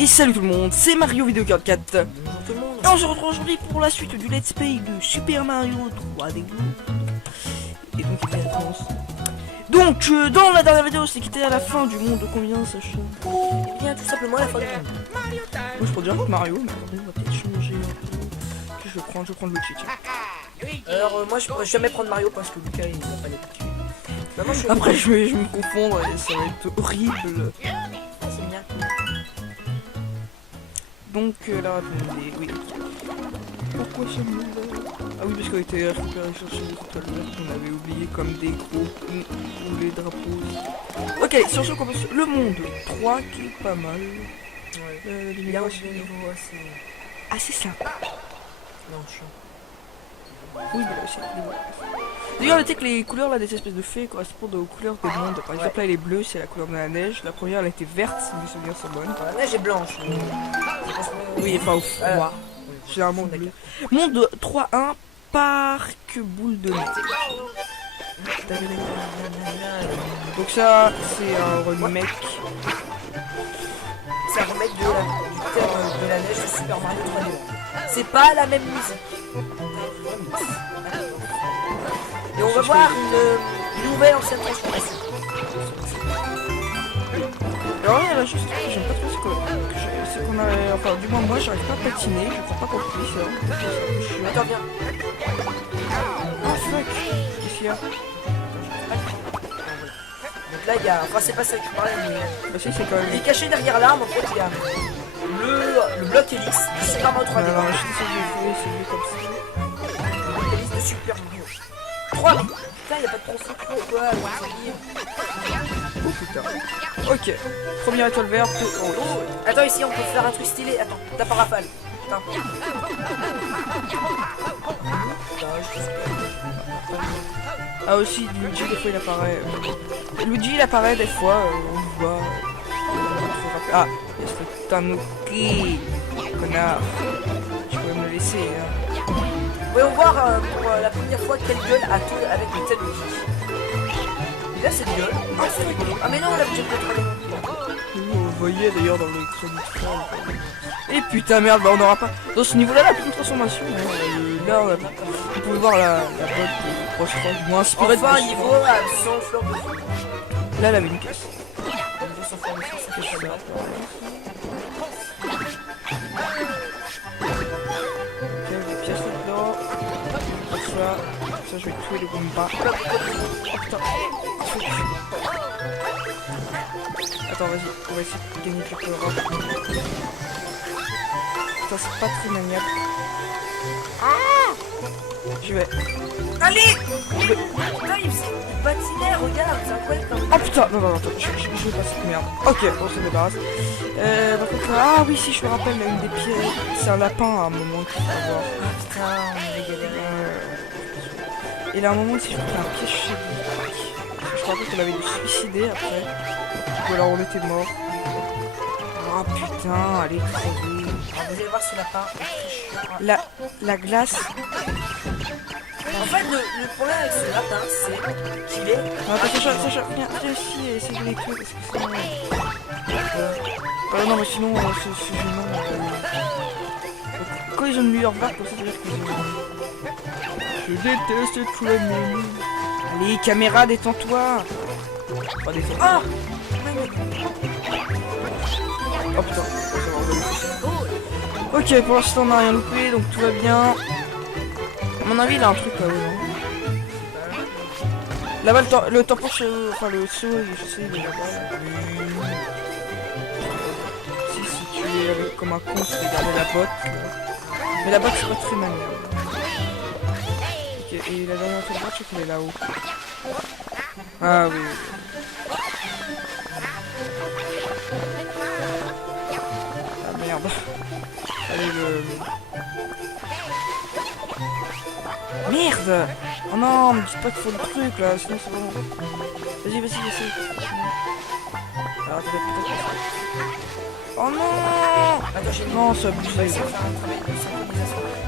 Et salut tout le monde, c'est Mario Vidéo 44. Bonjour tout le monde. Et on se retrouve aujourd'hui pour la suite du Let's Play de Super Mario 3D. Et donc, il commence. Donc, dans la dernière vidéo, c'est quitté à la fin du monde. Combien ça change? Eh bien, tout simplement la fin du monde. Moi, je prends direct Mario, mais attendez, on va peut-être changer un peu. Je vais prendre Luigi, tiens. Alors, moi, je pourrais jamais prendre Mario parce que Lucas, il n'a pas l'habitude. Bah, moi, Après, je vais me confondre et ça va être horrible. C'est bien. Donc, là, attendez, oui. Pourquoi ça me... Ah oui, parce qu'on était récupéré chercher les étoiles vertes qu'on avait oublié comme des gros ou les drapeaux. Ok, sur ce, on commence le monde 3 qui est pas mal. Ouais. Les Il y a niveaux aussi des niveaux assez assez sympa. blanchants. Oui, bah aussi. D'ailleurs, notez que les couleurs là des espèces de fées correspondent aux couleurs des mondes. Par exemple, là, elle est bleue, c'est la couleur de la neige. La première, elle était verte, si mes souvenirs sont bonnes. La neige est blanche. Oui, enfin, au froid. Généralement bleu. Monde 3-1, parc boule de nez. Donc ça, c'est un remake. C'est un remake du thème de la neige de Super Mario 3D. C'est pas la même musique. Et on va voir une nouvelle ancienne transformation. Alors là, juste, j'aime pas trop c'est qu'on a... Enfin, du moins, moi, j'arrive pas à patiner, je comprends pas compris ça. Attends, viens. Ah, fuck. Qu'est-ce qu'il y a? Donc là, il y a... Enfin, c'est pas ça que je parlais, mais... Bah si, c'est quand même... Il est caché derrière l'arme, en fait, il y a le bloc hélice de Super Mario 3D. Alors, je sais que j'ai fait, c'est lui comme ça. Le bloc hélice de Super Mario. 3 000. Putain, il n'y a pas de tronçon, quoi. Oh putain. Ok. Première étoile verte. Oh. Attends, ici, on peut faire un truc stylé. Attends, tape à rafale. Putain. Ah aussi, Luigi, des fois, il apparaît. Luigi, il apparaît des fois, on le voit. Ah, il y a ce Tanuki. Connard. Tu peux me le laisser, hein. Voyons voir pour la première fois quelle gueule a tout avec le Tanuki. Et là, cette gueule. Ah, c'est rigolo. Ah, mais non, on l'a déjà fait. Vous voyez d'ailleurs dans le crédit 3. Et putain, merde, bah on n'aura pas. Dans ce niveau-là, la petite transformation. Là, vous pouvez voir la botte proche du moins inspirée de enfin, un niveau sans fleur de feu. Là, elle avait une caisse. Niveau sans fleur de feu, ça fait pas mal. Ok, une pièce là-dedans. Ça, je vais tuer les Goombas. Oh putain. Attends, vas-y, on va essayer de gagner quelques robes. Putain, c'est pas très maniable. Je vais. Allez! Putain, il patinait, regarde, c'est incroyable. Oh putain, non, attends, je vais passer cette merde. Ok, on se débarrasse. Par contre, ah oui, si, je me rappelle, une des pieds. C'est un lapin à un moment qu'il faut avoir. Ah putain, on avait galéré. Et là, à un moment, si je fais un piège chez lui. Je me rappelle qu'on avait dû se suicider après. Ou alors on était mort. Oh putain, allez, crever. Alors, vous allez voir ce lapin. La glace. En fait, le problème avec ce lapin, c'est qu'il est. Non, attends, Sacha, viens ici et essaye de les tuer parce que sinon. Non, mais sinon, c'est gênant. Quand ils ont une lueur verte, comme ça, ça veut dire que je déteste tout le monde. Allez, caméra, détends-toi. Pas détends-toi. Ah! Oh putain. Ok, pour l'instant, on n'a rien loupé, donc tout va bien. À mon avis, il a un truc là-haut, non? Là-bas, le temps pour enfin le saut, je sais, il est là-bas. Si tu es comme un con, tu peux garder la botte. Mais la botte, c'est pas très maniable. Ok, et la dernière étoile verte, je crois qu'elle est là-haut. Ah oui. Ah merde. Allez, Merde! Oh non, me dites pas qu'il faut le truc là, sinon c'est bon. Vas-y. Alors, attendez, peut-être. Oh non! Attends, j'ai Non, c'est abusé.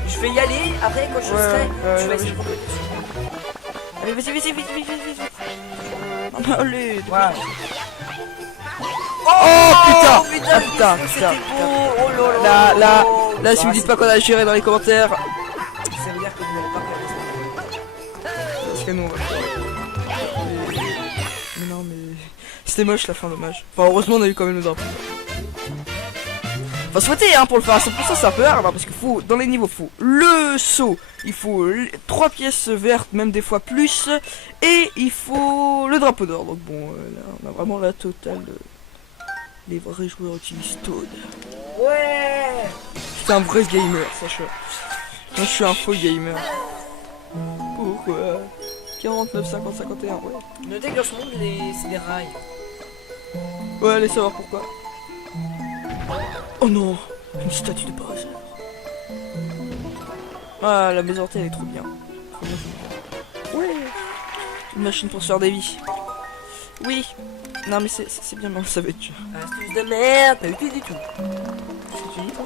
Je vais y aller, après quand je serai, je vais essayer de compléter. Allez, vas-y. Allez, Voilà. Oh putain! Oh putain, putain, putain, c'était putain, beau. Oh là là. Là, si vous dites pas qu'on a géré dans les commentaires, Ça veut dire que vous n'avez pas fait parce que nous, on va faire. Mais non, mais c'était moche la fin, dommage. Enfin, heureusement, on a eu quand même le drapeau. Enfin, souhaiter, hein, pour le faire à 100%, c'est un peu hard, hein, parce qu'il faut, dans les niveaux, faut le saut, il faut 3 pièces vertes, même des fois plus, et il faut le drapeau d'or. Donc bon, là, on a vraiment la totale. Les vrais joueurs utilisent Toad. Ouais. C'est un vrai gamer, sache. Moi, je suis un faux gamer. Pourquoi 49, 50, 51, ouais. Notez que dans ce monde, c'est des rails. Ouais, allez savoir pourquoi. Oh non, une statue de Bowser. Ah, la maison elle est trop bien. Trop bien, trop bien. Ouais. Une machine pour se faire des vies. Oui. Non mais c'est bien, mais on le savait déjà. Astuce de merde, t'as eu tout du tout. Qu'est-ce que tu dis toi?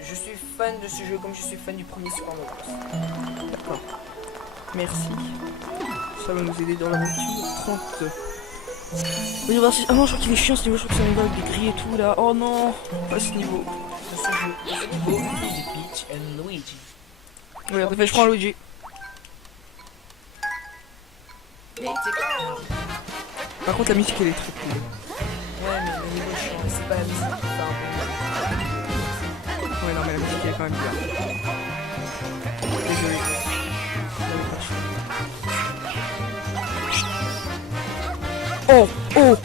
Je suis fan de ce jeu comme je suis fan du premier Super Mario Bros. D'accord. Merci. Ça va nous aider dans la voiture 30. Oui, bah, ah non, je crois qu'il est chiant ce niveau, je crois que c'est un niveau avec des grilles et tout là. Oh non, pas ce niveau. Dans ce jeu, dans ce niveau, on utilise des Peach et Luigi. Regarde, en fait, je prends Luigi. Mais c'est quoi? Par contre, la musique elle est trop cool. Ouais, mais le niveau est chiant, et c'est pas la musique qui fait un Ouais, non, mais la musique elle est quand même bien. Désolé. Oh, oh, oh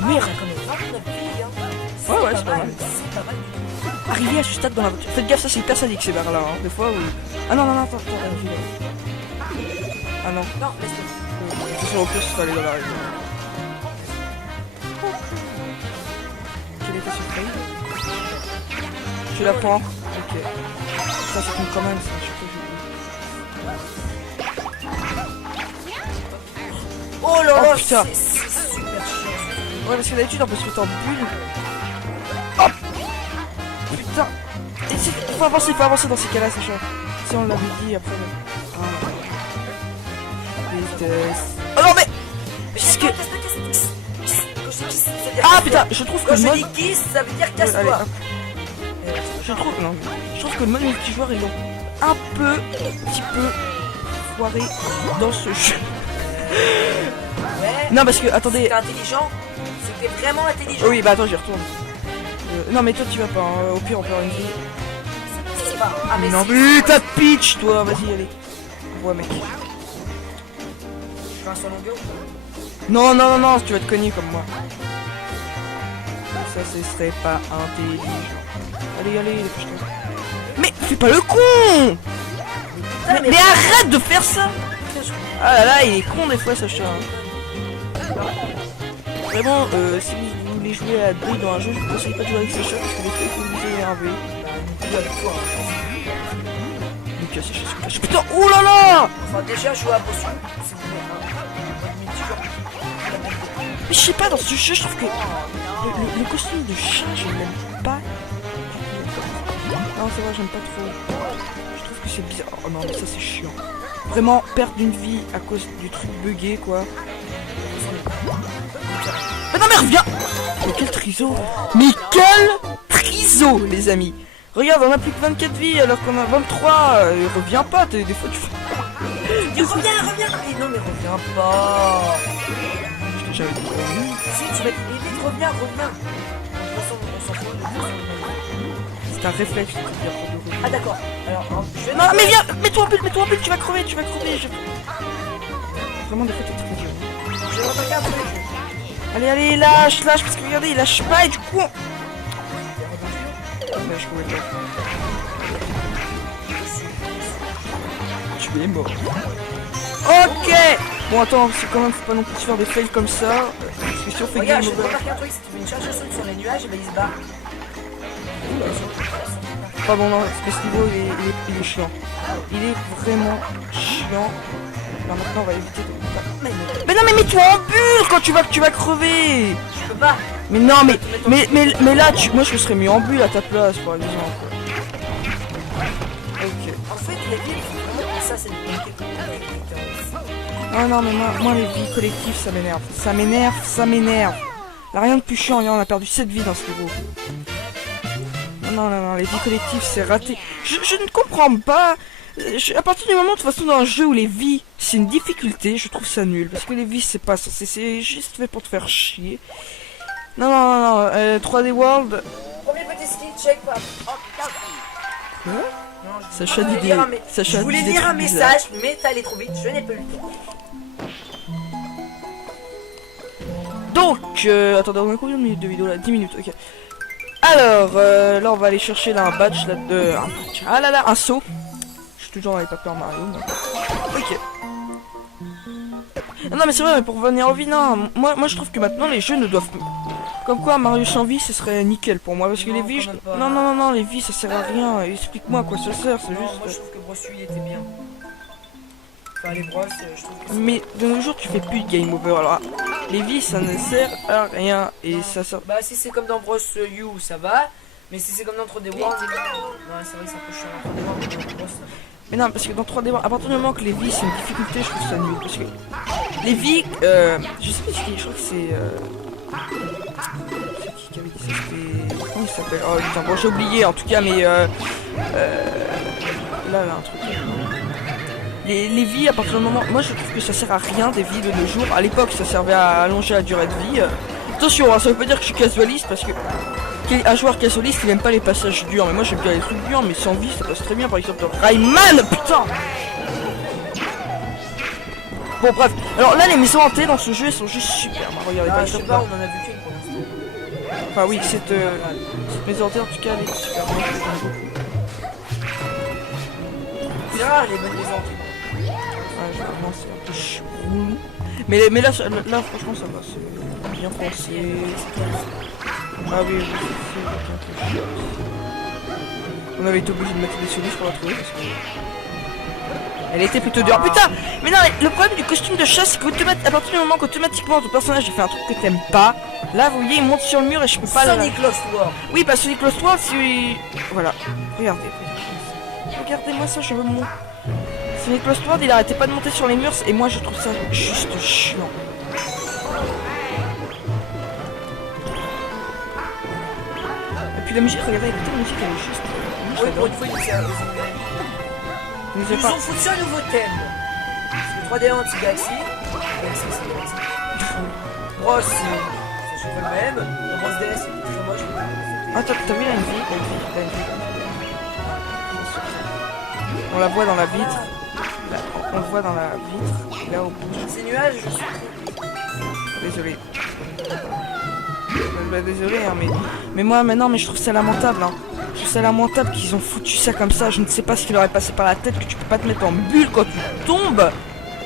merde. peu. Quand même 29 vies, hein. Ouais, c'est pas mal. C'est pas mal du tout. Arrivé à ce stade dans la voiture. Faites gaffe, ça c'est hyper sadique ces barres là. Hein. Des fois, oui. Ah non, non, non, attends, ah non. Non, laisse-le. C'est sur au plus, il faut aller dans la rue. Quel était ce frame? Tu la prends? Ok. Ça c'est une commande, ça. Je sais Oh là Oh, là, putain. c'est super chiant. Ouais, parce que d'habitude on peut se mettre en bulle. Hop. Putain. Et faut avancer dans ces cas-là, Sacha. Si on l'avait dit après. Ah. Oh non mais. Qu'est-ce que. Ah putain, je trouve que Quand le je mode. dis kiss, ça veut dire Ouais, allez, casse-toi. hop. Je trouve que le mode multijoueur ils l'ont un petit peu foiré dans ce jeu. Ouais. Non parce que attendez. C'était intelligent. C'était vraiment intelligent. Oui bah attends j'y retourne. Non mais toi tu vas pas. Hein. Au pire on perd une vie. C'est pas. Ah, mais Non si. mais t'as pitch toi, vas-y allez. Ouais mec. Je fais un son longueur. Non non non non, tu vas te cogner comme moi. Ça ce serait pas intelligent. Allez allez dépêche-toi. Mais fais pas le con. Mais arrête de faire ça. Ah là là il est con des fois Sacha. Vraiment si vous voulez jouer à deux dans un jeu, je vous conseille pas de jouer avec Sacha parce que des fois il faut vous énerver. Donc c'est Sacha. Putain, oh là là. Enfin, déjà, je joue à potion. Si vous voulez, hein. Multijoueur. Mais je sais pas, dans ce jeu je trouve que le costume de chat je l'aime pas. Non c'est vrai j'aime pas trop. Je trouve que c'est bizarre. Oh non mais ça c'est chiant. Vraiment perdre une vie à cause du truc bugué quoi. Mais non mais reviens. Mais quel triso. Mais quel triso les amis. Regarde on a plus que 24 vies alors qu'on a 23. Reviens pas, des fois tu fais. Dis reviens. Et non, mais reviens pas. Je t'ai jamais dit. Si, tu vas te vite, reviens. De toute façon, on s'en fout. C'est un réflexe de te dire pour de revenir. Ah, d'accord. Alors, je vais. Non mais viens, mets-toi en bulle, tu vas crever. Vraiment des fois t'es très dur. Je regarde tous les jeux. Allez, lâche, parce que regardez, il lâche pas et du coup... Lâche, ouais. Tu es mort. Ok. Bon, attends, c'est quand même, faut pas non plus se faire des fails comme ça. Parce que si on fait Regarde, game je vais over... remarquer un truc, si tu fais une charge de saut sur les nuages, et ben il se barre. Pardon, non, parce que ce niveau, il est chiant. Il est vraiment chiant. Alors maintenant, on va éviter de... Mais non, mais mets-toi en bulle quand tu vas crever. Je peux pas. Mais non, mais là, moi, je me serais mis en bulle à ta place, par exemple. Ok. En fait, les villes, vraiment, ça, c'est une qualité collective. Ah non, mais moi les vies collectives, ça m'énerve. Ça m'énerve. Là, rien de plus chiant, regarde, on a perdu 7 vies dans ce niveau. Non, les vies collectives, c'est raté. Je ne comprends pas. À partir du moment, de toute façon, dans un jeu où les vies, c'est une difficulté, je trouve ça nul. Parce que les vies, c'est pas ça. C'est juste fait pour te faire chier. Non. 3D World. Premier petit skill, check pas. Quoi? Non, Sacha voulais d'idée. lire Sacha je voulais d'idée lire un trucs bizarres. message, mais t'es allé trop vite, je n'ai pas eu le temps. Donc, attendez, on a combien de minutes de vidéo là? 10 minutes, ok. Alors, là on va aller chercher là un badge là de... Un badge. Ah là là, un saut. Je suis toujours dans les Paper Mario. Donc... Ok. Non mais c'est vrai, mais pour revenir en vie, non. Moi je trouve que maintenant les jeux ne doivent... Comme quoi Mario sans vie ce serait nickel pour moi. Parce que Non, les vies... quand même pas. Non, les vies ça sert à rien. Explique-moi à quoi ça sert, c'est Non, juste... moi je trouve que Brosse il était bien. Enfin les brosses, je trouve que c'est... Mais de nos jours tu fais plus de game over. Alors les vies ça ne sert à rien. Et Non. ça sert... Bah si c'est comme dans Brosse U, ça va. Mais si c'est comme dans 3D World, non, c'est vrai que c'est un peu chiant dans 3D World, mais dans Brosse, ça va. Mais non, parce que dans 3D, à partir du moment que les vies c'est une difficulté, je trouve ça nul. Parce que les vies, je sais pas si je crois que c'est. C'est qui avait dit ça? C'était. Comment il s'appelle? Oh putain, bon, j'ai oublié en tout cas, mais. Là, un truc. Les vies, à partir du moment. Moi je trouve que ça sert à rien des vies de nos jours. À l'époque, ça servait à allonger la durée de vie. Attention, hein, ça veut pas dire que je suis casualiste parce que. Un joueur casualiste il aime pas les passages durs, mais moi j'aime bien les trucs durs, mais sans vie ça passe très bien. Par exemple Rayman, putain. Bon bref, alors là les maisons hantées dans ce jeu elles sont juste super. Regardez par Ah, je sais exemple pas, là. on en a vu qu'une pour l'instant. Enfin oui, cette maison hantée en tout cas elle est super. Moi, je l'aime beaucoup. C'est rare les bonnes maisons. Ouais, généralement c'est un peu chelou. Mais là franchement ça va, c'est bien pensé. Ah oui, on avait été obligé de mettre des solutions pour la trouver parce que... Elle était plutôt dure. Putain. Mais non, le problème du costume de chasse, c'est qu'à partir du moment qu'automatiquement ton personnage il fait un truc que t'aimes pas, là vous voyez il monte sur le mur et je peux pas... Sonic Lost World. Oui, bah Sonic Lost World, si... Voilà. Regardez-moi ça, je veux mon... Sonic Lost World, il arrêtait pas de monter sur les murs et moi je trouve ça juste chiant. Et puis la musique, regardez, écoutez la musique, elle est juste... Oui, pour une fois, ils nous ont foutu un nouveau thème. Parce que 3D anti-Galaxy. Galaxy, c'est Galaxy. Brosse, ça chauffe le même. Le Brosse DS, c'est très moche. Attends, t'as vu la vie? On la voit dans la vitre. Là, on le voit dans la vitre. Là au bout. Ces nuages, je suis... Désolé. Désolé, hein, mais moi maintenant, mais je trouve ça lamentable. Hein. Je trouve ça lamentable qu'ils ont foutu ça comme ça. Je ne sais pas ce qui leur est passé par la tête, que tu peux pas te mettre en bulle quand tu tombes.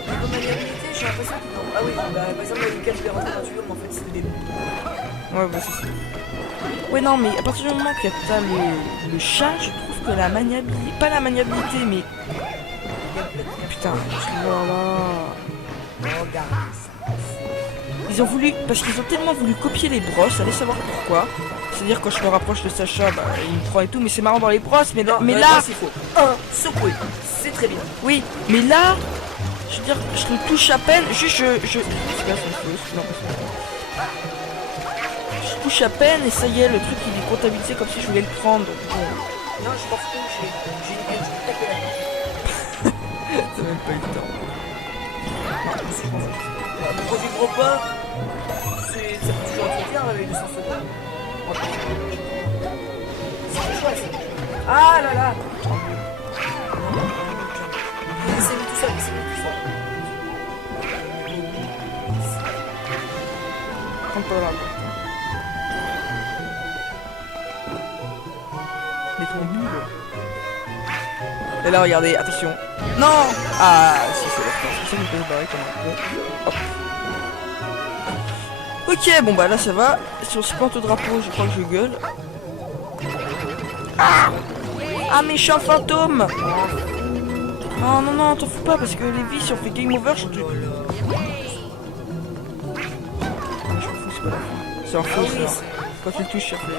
Niveau maniabilité, j'ai l'impression qu'ils ont... Ah oui, bah, par exemple, là, Lucas, je vais rentrer dans le tuyau, mais en fait, c'est des... Ouais, bah c'est ça. Ouais, non, mais à partir du moment que t'as le chat, je trouve que la maniabilité... Pas la maniabilité, mais... Putain, voilà. Regarde ça. Ils ont voulu... Parce qu'ils ont tellement voulu copier les brosses, allez savoir pourquoi. C'est-à-dire quand je me rapproche de Sacha, bah, il me prend et tout, mais c'est marrant dans les brosses, mais, Non, mais là... il faut secouer, c'est très bien. Oui, mais là... Je veux dire, je le touche à peine, juste je... C'est bien, c'est non, je touche à peine et ça y est, le truc il est comptabilisé comme si je voulais le prendre. Donc, bon. Non, je m'en fous, j'ai une haine, je vais taper la tête. T'as même pas eu le temps. Le projet gros pas, ça peut toujours être bien avec 200 secondes. C'est chouette. Ah là là. C'est mis tout seul, c'est mis tout seul. Prends pas la porte. Les trombules. Et là, regardez, attention. Non. Ah, si, c'est la porte. C'est ça qu'on peut se barrer comme un con. Hop. Ok, bon bah là ça va. Sur ce quant au drapeau, je crois que je gueule. Ah, ah méchant fantôme. Oh non, non, t'en fous pas parce que les vies, si on fait game over, je te... Je m'en fous, c'est pas la fin. C'est en faux, ça. Quand tu le touches, ça fait...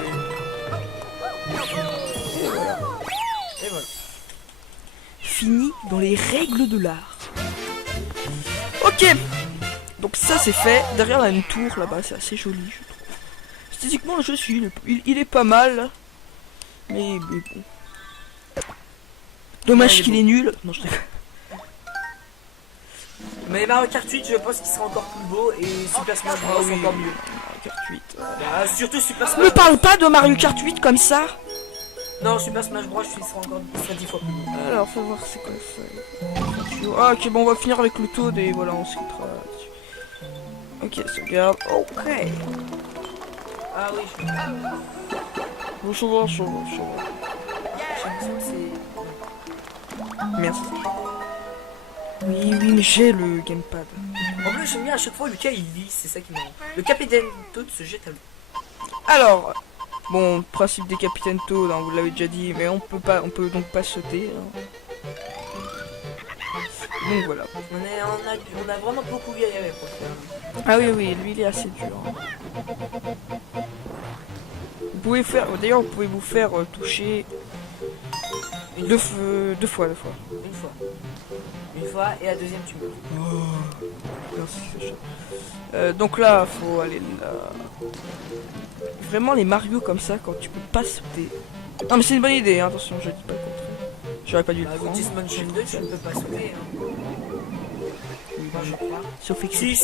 Et voilà. Et voilà. Fini dans les règles de l'art. Ok. Donc ça c'est fait. Derrière il y a une tour là-bas, c'est assez joli je trouve. Esthétiquement, je suis, il est pas mal. Mais bon. Dommage Ouais, qu'il est nul. Non, je déconne. Mais Mario Kart 8, je pense qu'il sera encore plus beau et Super Smash Bros oui. encore mieux. Mario Kart 8. Bah, surtout Super Ne Smash parle pas de Mario Kart 8 comme ça. Non, Super Smash Bros, il sera 10 fois plus beau. Alors, faut voir c'est quoi ça. Ah, ok, bon, on va finir avec le Toad et voilà, on se quittera là-dessus. Ok, sauvegarde. Ok. Ah oui, Bon, ça va. j'ai l'impression que c'est... Merci. Oui, mais j'ai le gamepad. En plus, j'aime bien à chaque fois Lucas il lit, c'est ça qui m'arrive. Le capitaine Toad se jette à l'eau. Alors, bon, principe des capitaines Toad, hein, vous l'avez déjà dit, mais on peut donc pas sauter. Hein. Donc voilà. On a vraiment beaucoup galéré pour faire. Ah oui, lui il est assez dur. Hein. Vous pouvez faire, d'ailleurs vous pouvez vous faire toucher deux fois. Une fois, et la deuxième tu meurs. Merci Sacha. Donc là, faut aller là. Vraiment les Mario comme ça, quand tu peux pas sauter. Non mais c'est une bonne idée, hein, attention, je dis pas le contraire. J'aurais pas dû le Bah, prendre. Luigi's Mansion 2, tu ne peux pas sauter. Hein. Moi je crois. Sauf que Si.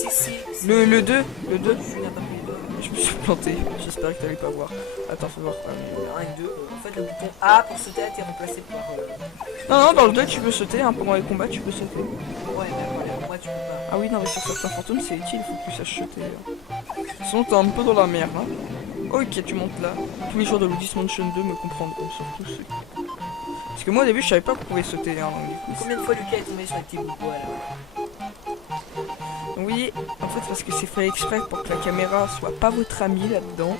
le 2, Tu n'as pas pris les deux. je me suis planté. J'espère que t'allais pas voir. Attends, faut voir. Le 1 et 2. En fait, le bouton A pour sauter a été remplacé par. Non, dans le 2 tu peux sauter, hein, pendant les combats tu peux sauter. Ouais, mais voilà, moi tu peux pas. Ah oui, non, mais sur certains fantômes c'est utile, il faut que tu saches sauter. Sinon t'es un peu dans la merde. Hein. Ok, tu montes là. Tous les joueurs de Luigi's Mansion 2 me comprendront, surtout ceux qui... Parce que moi au début je savais pas qu'on pouvait sauter. Hein, donc, du coup, Combien de fois Lucas est tombé sur les petits bouts de bois là? oui, en fait parce que c'est fait exprès pour que la caméra soit pas votre ami là-dedans.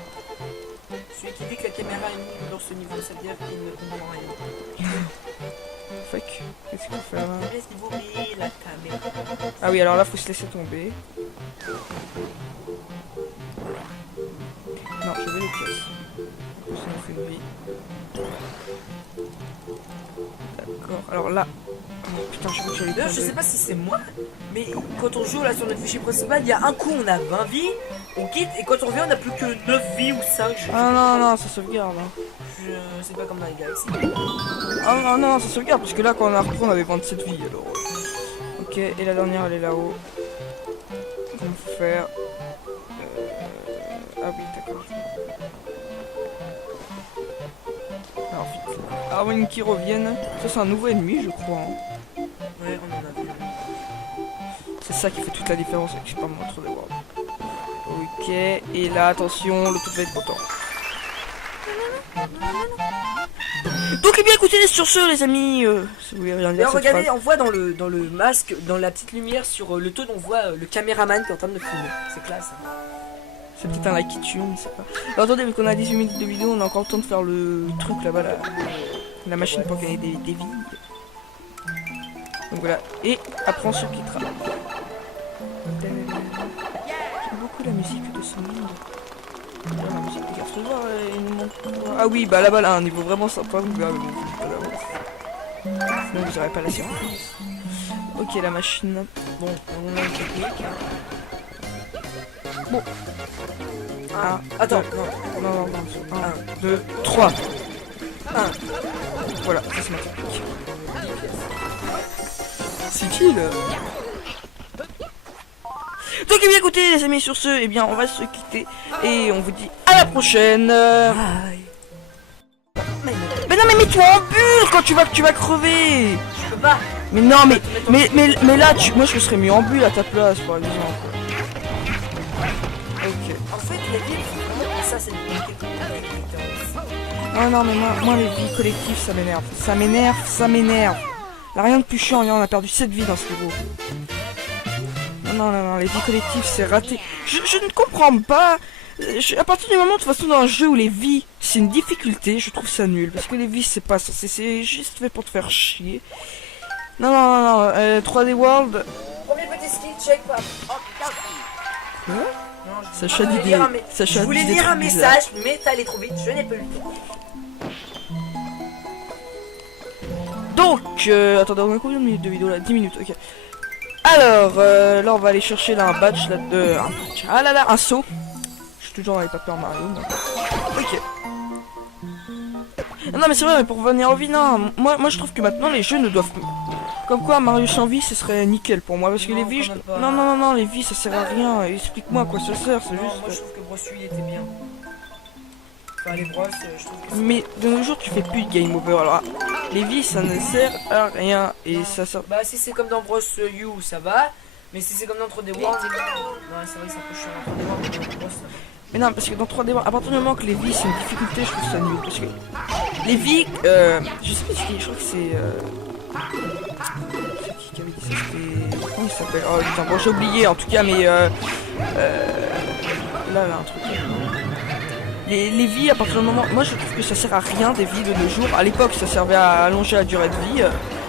Celui qui dit que la caméra est nulle dans ce niveau, ça veut dire qu'il ne comprend rien. Fuck, qu'est-ce qu'il faut faire là? Qu'est-ce qu'il vous met la caméra? Ah oui, alors là faut se laisser tomber. Non, je vais les pièces. Ça nous fait une vie. D'accord, alors là... Oh, putain, je crois que j'allais D'ailleurs, je tomber. sais pas si c'est moi, mais quand on joue là sur notre fichier principal, il y a un coup on a 20 vies, on quitte, et quand on revient on a plus que 9 vies ou 5. Ah non, ça sauvegarde. Hein. Je sais pas comme dans les Galaxies. Ah non, ça sauvegarde, parce que là quand on a repris on avait 27 vies alors. Ok, et la dernière elle est là-haut. Comment faut faire Ah oui, d'accord. Alors vite. Avant qu'ils reviennent. Ça c'est un nouveau ennemi je crois. Hein. Ouais, on en a vu. C'est ça qui fait toute la différence avec Super Mario 3D World. Ok, et là attention, le tout va être content. Donc eh bien écoutez sur ce les amis, si vous voulez rien dire. D'ailleurs, cette regardez, phrase. on voit dans le masque, dans la petite lumière sur le Toad, on voit le caméraman qui est en train de filmer. C'est classe. Hein. C'est peut-être un like qui tue, on ne sait pas. Alors attendez, vu qu'on a 18 minutes de vidéo, on a encore le temps de faire le truc là-bas, la machine pour gagner des vies. Donc voilà, et après on se quittera. J'aime beaucoup la musique de ce monde. La musique des garçons. Il nous montre quoi. Ah oui, bah là-bas, là, un niveau vraiment sympa, vous verrez, mais bon, pas d'avance. Sinon vous n'aurez pas la surprise. Ok, la machine. Bon, on a une technique. Bon. Ah, attends, Non. 1, 2, 3. 1. Voilà, ça c'est ma technique. C'est utile. Donc eh bien écoutez les amis sur ce, eh bien on va se quitter et on vous dit à la prochaine. Bye. Mais non mais mets-toi en bulle quand tu vas crever. Je peux pas. Mais non mais là moi je me serais mis en bulle à ta place par exemple. Ok. En fait, les villes, vraiment, ça c'est une qualité que Non mais moi les vies collectives ça m'énerve. Ça m'énerve. Là rien de plus chiant, on a perdu 7 vies dans ce niveau. Non, les vies collectives c'est raté. Je ne comprends pas. À partir du moment de toute façon dans un jeu où les vies c'est une difficulté, je trouve ça nul. Parce que les vies c'est pas ça, c'est juste fait pour te faire chier. Non, 3D World. Premier petit skill check, pas. Quoi? Non, Sacha voulais d'idée. lire Sacha je voulais dit des lire un trucs bizarres. message, mais ça allait trop vite, je n'ai pas eu le temps. Donc, attendez, on a combien de minutes de vidéo là? 10 minutes, ok. Alors, là on va aller chercher là un badge là de... Un badge. Ah là là, un seau. Je suis toujours dans les Paper Mario. Donc... Ok. Non mais c'est vrai, mais pour revenir aux vies, non, moi je trouve que maintenant les jeux ne doivent... Comme quoi Mario sans vie ce serait nickel pour moi, parce que les vies... Non, les vies ça sert à rien, explique-moi à quoi ça sert, c'est juste... Moi je trouve que Bros 8 était bien. Enfin les brosses, je trouve que... Mais de nos jours tu fais plus de game over, alors les vies ça ne sert à rien, et non. ça sert... Bah si c'est comme dans Bros U ça va, mais si c'est comme dans 3D World... Non c'est vrai que c'est un peu chiant dans 3D World, mais dans Bros... Mais non, parce que dans 3D, à partir du moment que les vies c'est une difficulté, je trouve ça nul. Parce que les vies, je sais pas si je crois que c'est. C'est qui avait dit ça? C'était. Comment il s'appelle? Oh putain, bon, j'ai oublié en tout cas, mais. Là, un truc. Les vies, à partir du moment. Moi je trouve que ça sert à rien des vies de nos jours. À l'époque, ça servait à allonger la durée de vie.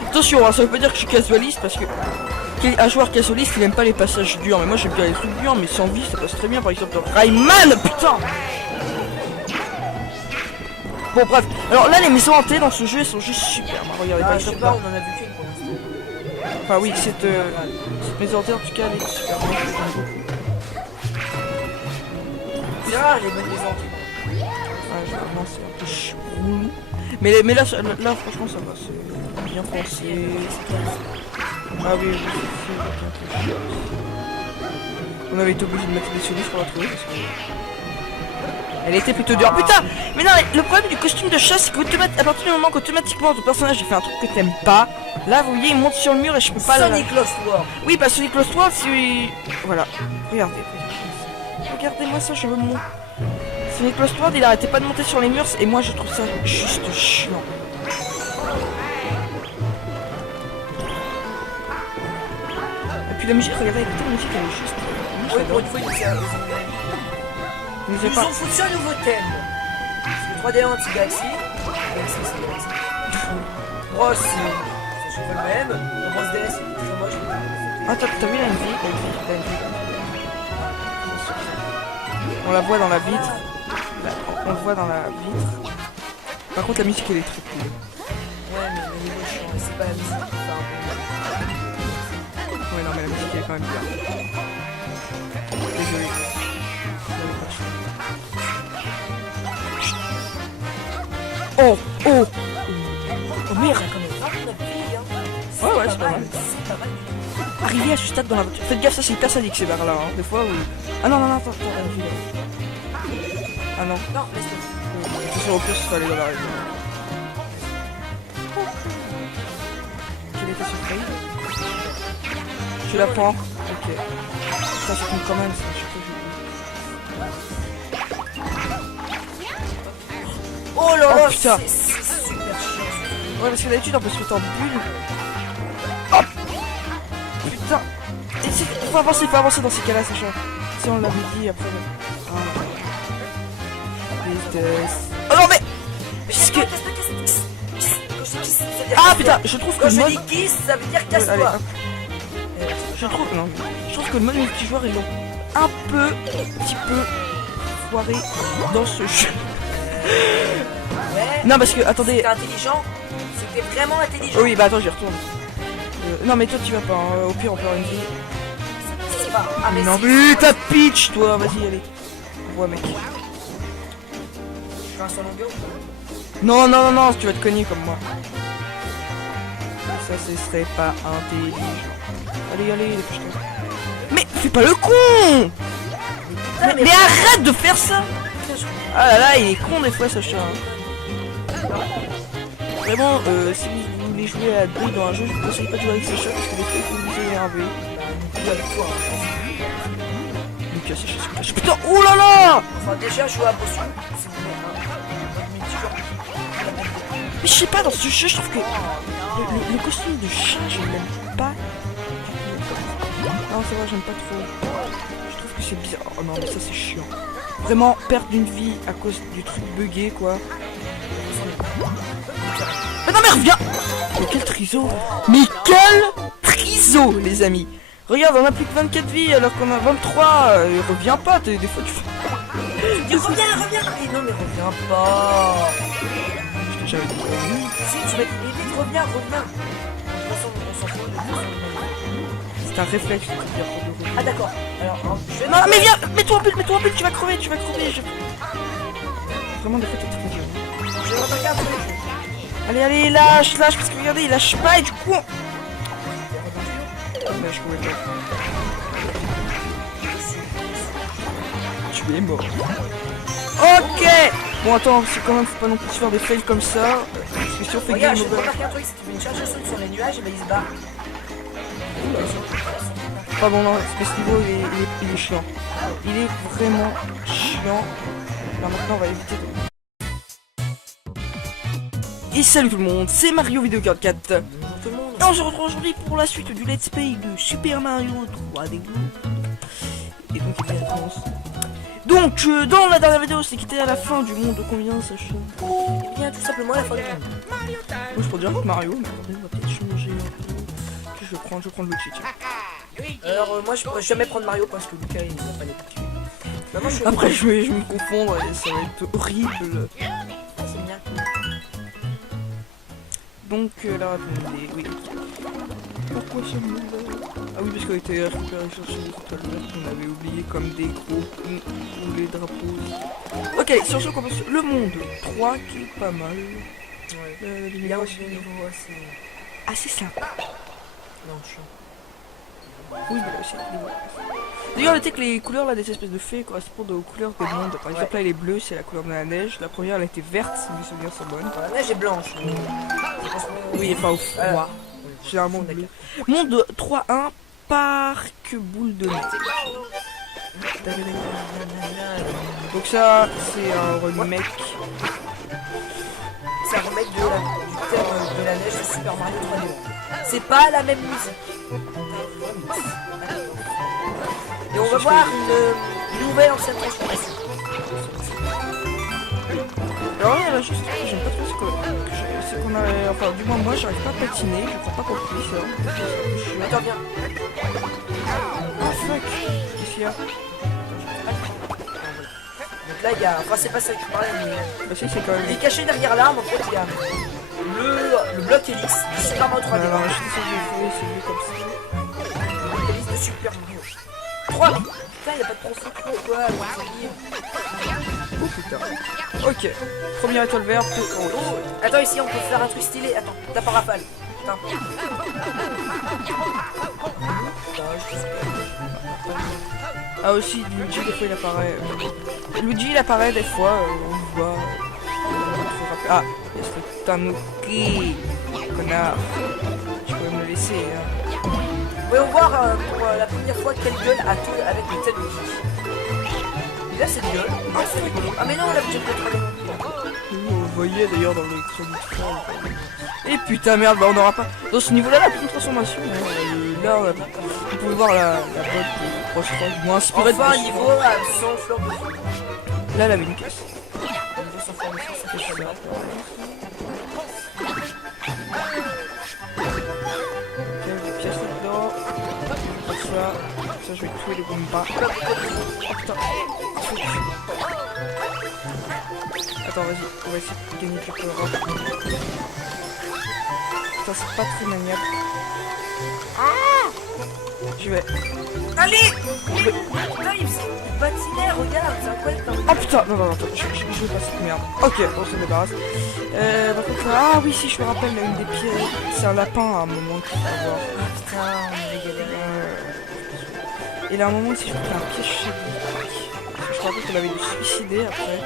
Attention, hein, ça veut pas dire que je suis casualiste parce que. Un joueur casualiste il aime pas les passages durs, mais moi j'aime bien les trucs durs, mais sans vie ça passe très bien, par exemple dans Rayman, putain. Bon bref, alors là les maisons hantées dans ce jeu elles sont juste super, regardez par je sais exemple pas, là. on en a vu qu'une pour l'instant. Enfin oui, cette maison hantée en tout cas elle est super bien. C'est rare les bonnes maisons hantées. Ouais, généralement c'est un peu chelou. Mais là franchement ça va, c'est bien pensé. Ah oui, on avait été obligé de mettre des solutions pour la trouver parce que... Elle était plutôt dure. Putain. Mais non, le problème du costume de chat, c'est qu'à partir du moment qu'automatiquement ton personnage a fait un truc que t'aimes pas, là vous voyez il monte sur le mur et je peux pas le... Sonic Lost World. Oui, bah Sonic Lost World, c'est... Voilà. Regardez-moi ça, je veux mon... Sonic Lost World, il arrêtait pas de monter sur les murs et moi je trouve ça juste chiant. Et puis la musique, regardez, la musique elle est juste... Oui, pour une fois, ils nous ont foutu un nouveau thème. C'est le 3D anti-Galaxy. Galaxy, c'est Galaxy. Bros, ça chauffe le même. Le Bros DS, il est très moche. Ah, t'as vu la vie? On la voit dans la vitre. On le voit dans la vitre. Par contre, la musique elle est très cool. Ouais, mais le niveau est chiant, c'est pas la musique qui fait un peu. Ouais, non, mais la musique elle est quand même bien. Désolé. Oh, oh, oh merde. Ouais, c'est pas mal. Arrivé à ce stade dans la voiture. Faites gaffe, ça c'est hyper sadique ces barres là. Hein. Des fois, oui. Ah non, attends. Ah non. Non, laisse-le. C'est au pire, ce sera aller dans la région. Quel était ce fail? Tu la prends? Ok. Ça c'est une commande, ça. Oh là là, putain. c'est super chiant. Ouais, parce que d'habitude on peut se mettre en bulle. Oh putain. Il faut avancer dans ces cas-là, Sacha. Si on l'avait dit après. Oh non mais. Puisque... Ah putain, je trouve que Quand le je mode... dis kiss, ça veut dire Ouais, casse-toi. allez, je trouve que le mode multijoueur ils l'ont un petit peu foiré dans ce jeu. Ouais. Non parce que attendez. C'était intelligent. C'était vraiment intelligent. Oui bah attends j'y retourne. Non mais toi tu vas pas. Hein. Au pire on perd une vie. C'est pas. Ah mais non si. mais t'as pitch toi. Vas-y allez. Ouais mec. Je fais un son longueur. Non tu vas te cogner comme moi. Ça ce serait pas intelligent. Allez dépêche-toi. Mais fais pas le con. Mais arrête de faire ça. Ah là là il est con des fois ce chat. Vraiment si vous voulez jouer à deux dans un jeu je vous conseille pas de jouer avec ce chat parce que des fois il faut vous énerver. Lucas c'est chat. Putain oh là là. Enfin déjà je joue à Bossu. Mais je sais pas dans ce jeu je trouve que le costume de chat je l'aime pas. Non c'est vrai j'aime pas trop. Je trouve que c'est bizarre. Oh non mais ça c'est chiant. Vraiment perdre une vie à cause du truc bugué quoi. Mais non mais reviens. Mais quel triso. Mais quel triso les amis. Regarde on a plus que 24 vies alors qu'on a 23. Reviens pas des fois tu fais. Reviens. Et non mais reviens pas. Je t'ai jamais dit de revenir. Si tu vas vite reviens. De toute façon on s'en fout. C'est un réflexe de dire pour le Ah d'accord. Alors, hein, je vais... Non mais viens, mets-toi en bulle, tu vas crever, Vraiment des fois t'es trop dur. Je vais regarder. Allez, lâche, parce que regardez, il lâche pas et du coup... Ouais, je pouvais pas. Tu es mort. Ok. Bon attends, c'est quand même, faut pas non plus faire des fails comme ça. Parce que si on fait Regarde, game je vais over... remarquer un truc, si tu fais une charge de saut sur les nuages, et ben il se barre. Pardon, non, parce que ce niveau il est chiant. Il est vraiment chiant. Là maintenant on va éviter de... Et salut tout le monde, c'est Mario Vidéo 44. Bonjour tout le monde. Et on se retrouve aujourd'hui pour la suite du Let's Play de Super Mario 3D. Et donc il commence. Donc dans la dernière vidéo c'est quitté à la fin du monde de combien ça change? Eh bien tout simplement la fin du monde. Moi je prends déjà Mario, mais attendez, on va peut-être changer un peu. Je vais prendre Luigi, tiens. Alors moi je pourrais jamais prendre Mario parce que Lucas il n'a pas l'habitude. Maintenant je suis... Après je vais me confondre et ça va être horrible. Ah, c'est bien cool. Donc là, attendez, oui. Pourquoi ce monde là? Ah oui, parce qu'on était récupéré chercher des étoiles vertes, on avait oublié comme des gros ou les drapeaux. Ok, sur ce qu'on commence le monde 3 qui est pas mal. Ouais. La Il y a lumière aussi des niveaux assez... assez sympa. Non, chiant. Oui, bah aussi. D'ailleurs, notez que les couleurs là des espèces de fées correspondent aux couleurs des mondes. Par exemple, là, elle est bleue, c'est la couleur de la neige. La première, elle était verte, si mes souvenirs sont bonnes. La neige est blanche. Oui, enfin, au froid. Généralement bleu. Monde 3-1, parc boule de neige. Donc ça, c'est un remake. C'est un remake du thème de la neige de Super Mario 3D. C'est pas la même musique. Et on va voir une nouvelle ancienne transformation. Alors il y a juste ce que j'aime pas trop, c'est qu'on a... Enfin, du moins moi, j'arrive pas à patiner, je crois pas qu'on puisse, ça. Attends, viens. Ah fuck. Qu'est-ce qu'il y a? Donc là, il y a... Enfin, c'est pas ça que je parlais, mais... Bah si, c'est quand même... Il est caché derrière l'arme, en fait, il y a... Le bloc hélice de Super Mario 3D. Alors, je sais que j'ai trouvé celui comme ça. Le bloc hélice de Super Mario. 3 000. Putain, il n'y a pas de tronçon, quoi. Oh putain. Ok. Première étoile verte. Oh. Oh, attends, ici, on peut faire un truc stylé. Attends, tape en rafale. Putain. Ah aussi, Luigi, des fois il apparaît. Luigi il apparaît des fois, on le voit. Ah, il y a ce Tanuki. Connard. Tu peux me le laisser, hein. Voyons voir pour la première fois quelle gueule a tout avec le Tanuki. Et là, cette gueule. Ah, c'est rigolo. Ah, mais non, la budget de 3D. Vous voyez d'ailleurs dans le crédit de fin. Et putain merde, bah on n'aura pas. Dans ce niveau là, la petite transformation. Là, vous pouvez voir la boîte de cross-road, moins inspirée de enfin, un Crossroad. niveau sans fleur de feu. Là, elle avait une caisse. Niveau sans fleur de feu, ça fait pas mal. Ok, des pièces là-dedans. Ça, je vais tuer les bombas. Oh putain. Attends, vas-y, on va essayer de gagner quelques euros. Putain, c'est pas très maniable. Je vais... Allez! Putain, il me patinait, regarde, c'est incroyable. Oh putain, non, attends, je vais pas cette merde. Ok, on se débarrasse. Par contre, ah oui, si je me rappelle, une des pièces, c'est un lapin à un moment qu'il faut avoir. Ah putain, on est galéré. Et là, à un moment, si je fais un piège chez lui. Je me rappelle qu'on avait dû se suicider après.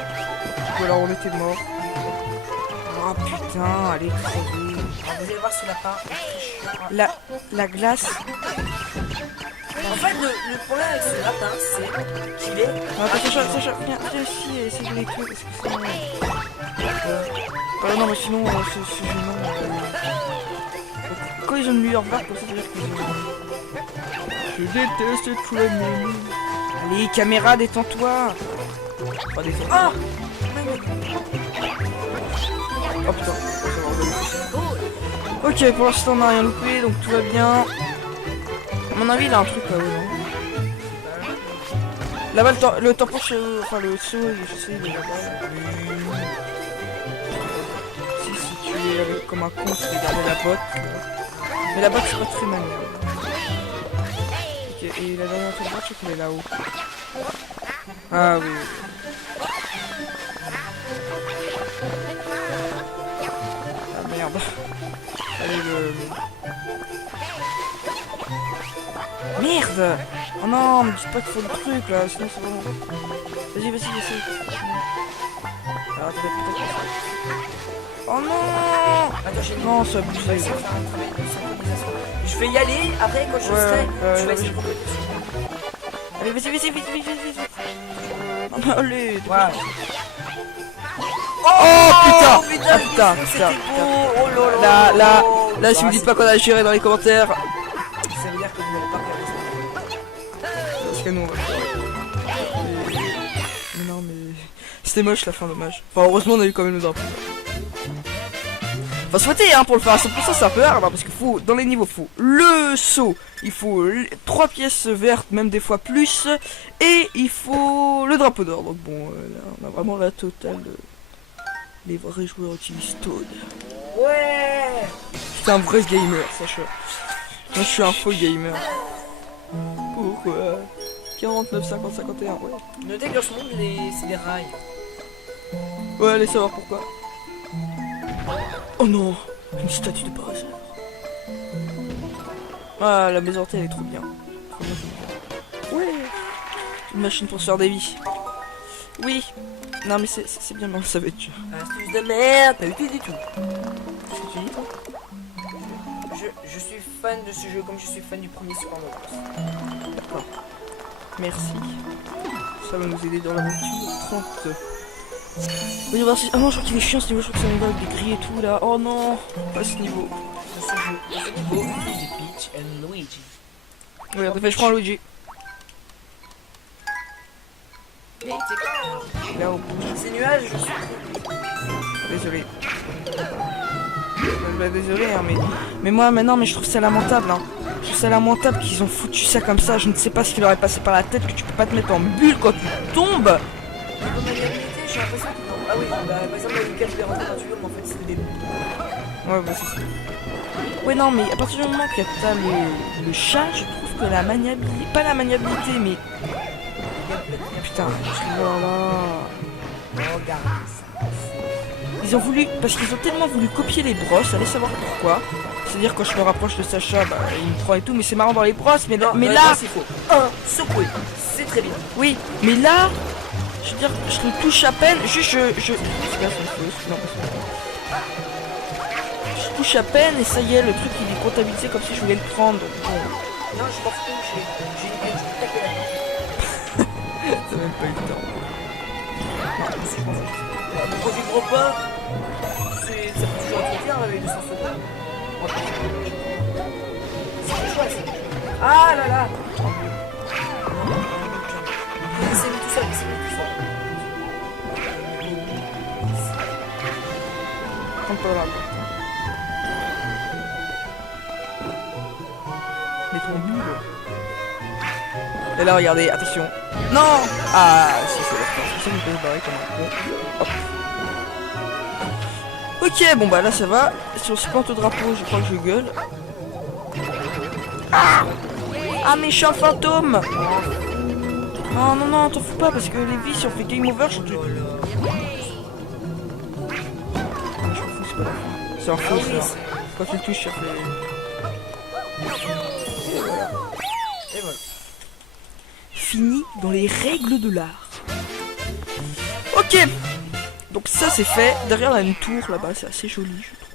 Ou alors on était mort. Oh putain, allez, crever. Alors, vous allez voir ce lapin. La glace. En fait, le problème avec ce lapin, c'est qu'il est... Attends, Sacha, viens ici et essaye de les tuer parce que sinon... non, mais sinon, c'est gênant. Quand ils ont une lueur verte, comme ça, ça veut dire qu'ils ont... Je déteste tout le monde. Allez, caméra, détends-toi. Pas détends. Ah! Oh putain. Ok, pour l'instant, on n'a rien loupé, donc tout va bien. À mon avis, il a un truc là-haut, non? Là-bas, le tampon, enfin le saut, je sais, il est là-bas. Si tu es comme un con, tu peux garder la botte. Mais la botte, c'est pas très maniable. et la dernière tour droite, je crois qu'elle est là-haut. Ah oui. Ah merde. Allez, Merde. Oh non, me dites pas qu'il faut le truc là, sinon c'est vraiment... Vas-y, vas-y. Alors, attendez, peut-être... Oh non. Attends, j'ai Non, c'est abusé. On va essayer de faire un travail de synchronisation. Je vais y aller, après quand je serai, je vais essayer de compléter. Allez, vas-y. Allez. Voilà. Oh putain. putain, Putain. beau. Oh là là. Là, si vous dites pas qu'on a géré dans les commentaires... Ça veut dire que vous n'avez pas regardé ça. Parce que nous, on va faire. Mais non, mais... C'était moche la fin, dommage. Enfin, heureusement, on a eu quand même le drapeau. Faut souhaiter, hein, pour le faire à 100%, c'est un peu hard, hein, parce qu'il faut, dans les niveaux, faut le saut, il faut 3 pièces vertes, même des fois plus, et il faut le drapeau d'or. Donc bon, là, on a vraiment la totale. Les vrais joueurs utilisent Toad. Ouais. C'est un vrai gamer, sache. Moi, je suis un faux gamer. Pourquoi 49, 50, 51, ouais. Notez que dans ce monde, c'est des rails. Ouais, allez savoir pourquoi. Oh non, une statue de par hasard. Ah, la maison elle est trop bien. Ouais. Une machine pour se faire des vies. Oui. Non mais c'est bien, mais on le savait déjà. Astuce de merde, t'as eu tout du tout. Qu'est-ce que tu dis toi? Je suis fan de ce jeu comme je suis fan du premier Super Mario Bros. D'accord. Merci. Ça va nous aider dans l'aventure 30. Oui, voir si... Ah non, je crois qu'il est chiant ce niveau, je crois que c'est un niveau avec des grilles et tout là. Oh non, pas ce niveau. Dans ce niveau, on utilise des Peach et Luigi. Oui, en fait, je prends Luigi. Mais c'est quoi? Là, au bout. Ces nuages, je suis... Désolé. Bah, désolé, hein, mais moi maintenant, mais je trouve ça lamentable. Hein. Je trouve ça lamentable qu'ils ont foutu ça comme ça. Je ne sais pas ce qui leur est passé par la tête, que tu peux pas te mettre en bulle quand tu tombes. J'ai l'impression que... Ah oui, bah, par exemple, la Lucas, je l'ai rentré dans un tuyau, mais en fait, c'était des... Ouais, bah c'est ça. Ouais, non, mais à partir du moment que t'as le chat, je trouve que la maniabilité... Pas la maniabilité, mais... Putain, voilà. Regarde ça. Ils ont voulu... Parce qu'ils ont tellement voulu copier les brosses, allez savoir pourquoi. C'est-à-dire quand je me rapproche de Sacha, bah, il me prend et tout, mais c'est marrant dans les brosses, mais, Non, mais dans là... les brosses, il faut secouer, c'est très bien. Oui, mais là... Je veux dire, je le touche à peine, juste je... C'est bien, c'est une fausse, non, je touche à peine et ça y est, le truc il est comptabilisé comme si je voulais le prendre. Donc, bon. Non, je m'en fous, j'ai une idée, je vais taper la tête. T'as même pas eu le temps. Non, je m'en fous. Le projet gros pas, ça peut toujours être bien avec 200 secondes. C'est chouette ça. Ah là là. C'est mis tout seul, c'est mis tout seul. Prends pas la porte. Mais ton bulle. Et là, regardez, attention. Non. Ah, si, c'est la c'est ça qui peut se barrer comme un con. Hop. Ok, bon bah là ça va. Si on se plante au drapeau, je crois que je gueule. Ah, méchant fantôme. Oh non, non, t'en fous pas parce que les vies, si on fait game over, je te... C'est un faux ça. Quand tu le touches, ça fait... Et voilà. Fini dans les règles de l'art. Ok. Donc ça c'est fait. Derrière il y a une tour là-bas, c'est assez joli je trouve.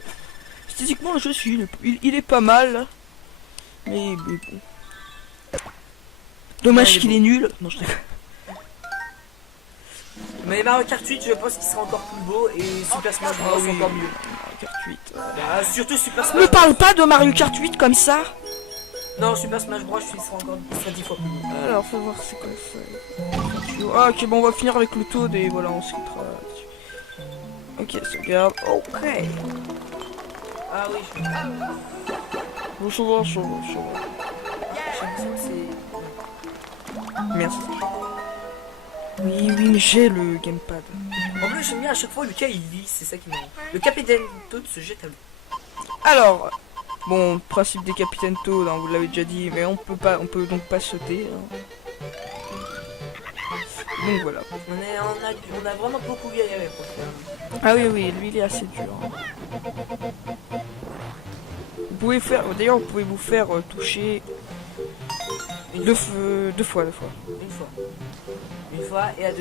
Esthétiquement le jeu il est pas mal. Mais bon. Dommage qu'il est nul. Non je déconne. Mais Mario Kart 8, je pense qu'il sera encore plus beau et Super Smash Bros oui. encore mieux. Mario Kart 8. Ah, surtout Super Smash Ne parle pas de Mario Kart 8 comme ça. Non, Super Smash Bros, il sera encore 10 fois plus beau. Alors faut voir c'est quoi ça. Ah ok bon on va finir avec le Toad et voilà on se quittera là-dessus. Ok sauvegarde. Ok. Ah oui, Bon ça va. j'ai l'impression que c'est... Merci. Oui mais j'ai le gamepad. En plus, j'aime bien à chaque fois Lucas il lit, c'est ça qui m'arrive. Le capitaine Toad se jette à l'eau. Alors, Bon, principe des capitaines Toad, hein, vous l'avez déjà dit, mais on peut donc pas sauter. Hein. Donc voilà. On a vraiment beaucoup galéré pour le faire. Ah oui, oui, lui il est assez dur. Hein. Vous pouvez faire, d'ailleurs, vous pouvez vous faire toucher deux fois. Une fois. Et la deuxième.